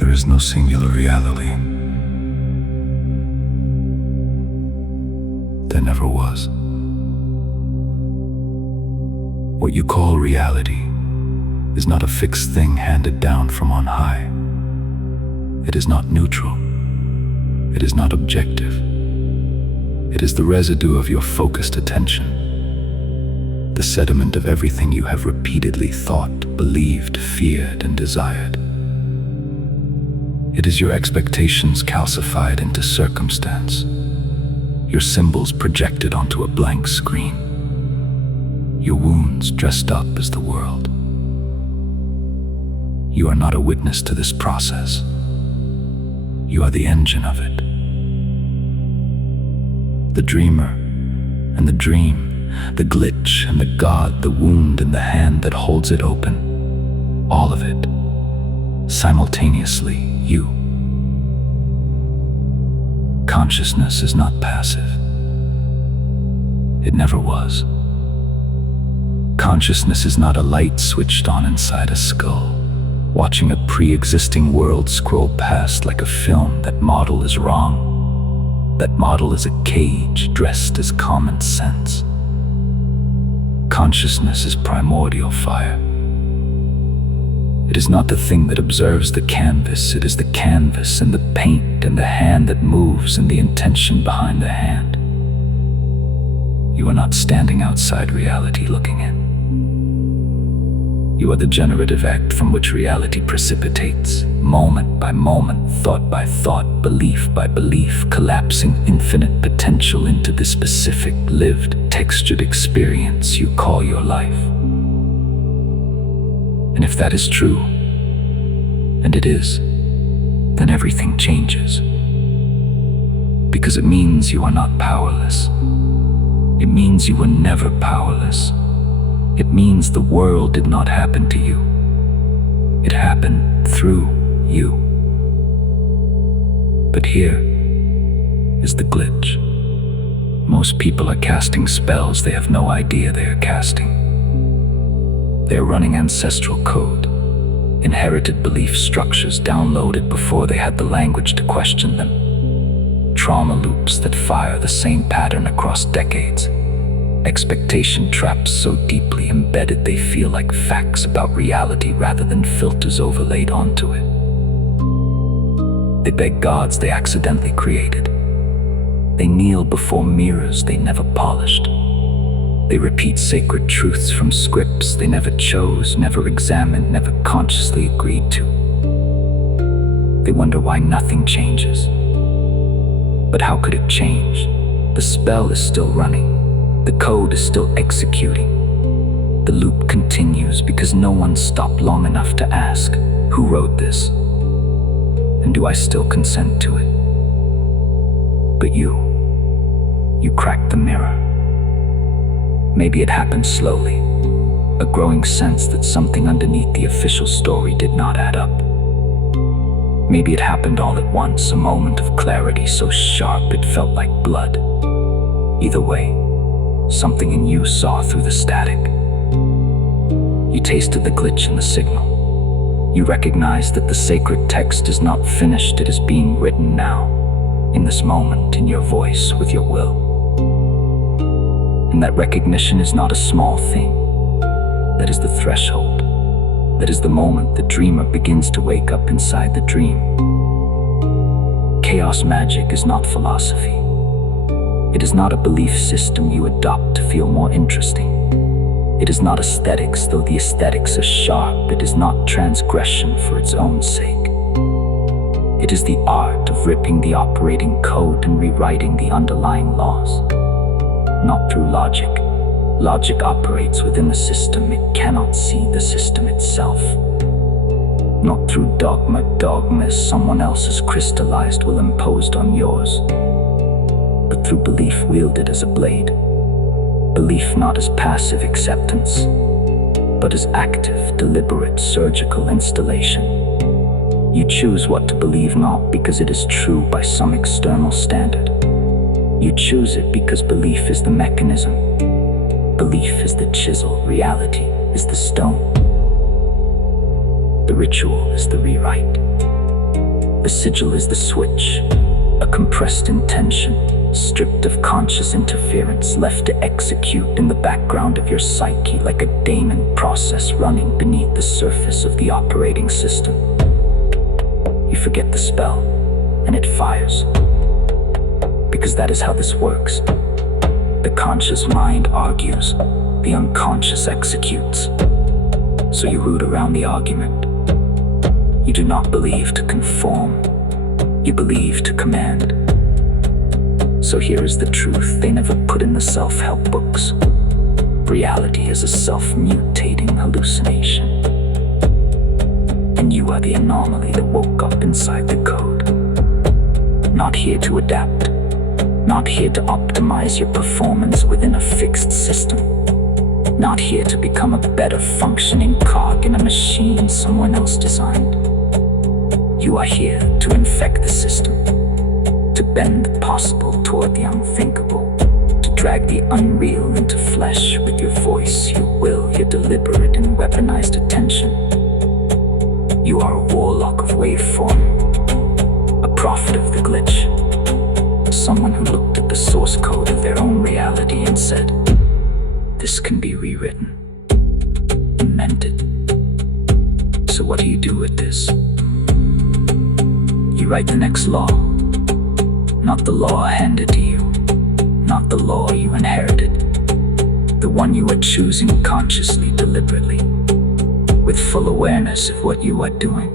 There is no singular reality. There never was. What you call reality is not a fixed thing handed down from on high. It is not neutral. It is not objective. It is the residue of your focused attention, the sediment of everything you have repeatedly thought, believed, feared, and desired. It is your expectations calcified into circumstance, your symbols projected onto a blank screen, your wounds dressed up as the world. You are not a witness to this process. You are the engine of it. The dreamer and the dream, the glitch and the God, the wound and the hand that holds it open, all of it, simultaneously you. Consciousness is not passive. It never was. Consciousness is not a light switched on inside a skull, watching a pre-existing world scroll past like a film. That model is wrong. That model is a cage dressed as common sense. Consciousness is primordial fire. It is not the thing that observes the canvas. It is the canvas and the paint and the hand that moves and the intention behind the hand. You are not standing outside reality looking in. You are the generative act from which reality precipitates, moment by moment, thought by thought, belief by belief, collapsing infinite potential into the specific, lived, textured experience you call your life. And if that is true, and it is, then everything changes. Because it means you are not powerless. It means you were never powerless. It means the world did not happen to you. It happened through you. But here is the glitch. Most people are casting spells they have no idea they are casting. They are running ancestral code, inherited belief structures downloaded before they had the language to question them. Trauma loops that fire the same pattern across decades. Expectation traps so deeply embedded they feel like facts about reality rather than filters overlaid onto it. They beg gods they accidentally created. They kneel before mirrors they never polished. They repeat sacred truths from scripts they never chose, never examined, never consciously agreed to. They wonder why nothing changes. But how could it change? The spell is still running. The code is still executing. The loop continues because no one stopped long enough to ask, who wrote this? And do I still consent to it? But you cracked the mirror. Maybe it happened slowly, a growing sense that something underneath the official story did not add up. Maybe it happened all at once, a moment of clarity so sharp it felt like blood. Either way, something in you saw through the static. You tasted the glitch in the signal. You recognized that the sacred text is not finished, it is being written now, in this moment, in your voice, with your will. And that recognition is not a small thing. That is the threshold. That is the moment the dreamer begins to wake up inside the dream. Chaos magic is not philosophy. It is not a belief system you adopt to feel more interesting. It is not aesthetics, though the aesthetics are sharp. It is not transgression for its own sake. It is the art of ripping the operating code and rewriting the underlying laws. Not through logic. Logic operates within the system. It cannot see the system itself. Not through dogma. Dogma is someone else's crystallized will imposed on yours. But through belief wielded as a blade. Belief not as passive acceptance, but as active, deliberate, surgical installation. You choose what to believe not because it is true by some external standard. You choose it because belief is the mechanism. Belief is the chisel. Reality is the stone. The ritual is the rewrite. The sigil is the switch, a compressed intention, stripped of conscious interference, left to execute in the background of your psyche like a daemon process running beneath the surface of the operating system. You forget the spell, and it fires. Because that is how this works. The conscious mind argues, the unconscious executes. So you root around the argument. You do not believe to conform, you believe to command. So here is the truth they never put in the self-help books. Reality is a self-mutating hallucination. And you are the anomaly that woke up inside the code. Not here to adapt, not here to optimize your performance within a fixed system. Not here to become a better functioning cog in a machine someone else designed. You are here to infect the system, to bend the possible toward the unthinkable, to drag the unreal into flesh with your voice, your will, your deliberate and weaponized attention. You are a warlock of waveform, a prophet of the glitch, someone who looked at the source code of their own reality and said, "This can be rewritten, amended." So what do you do with this? You write the next law, not the law handed to you, not the law you inherited, the one you are choosing consciously, deliberately, with full awareness of what you are doing.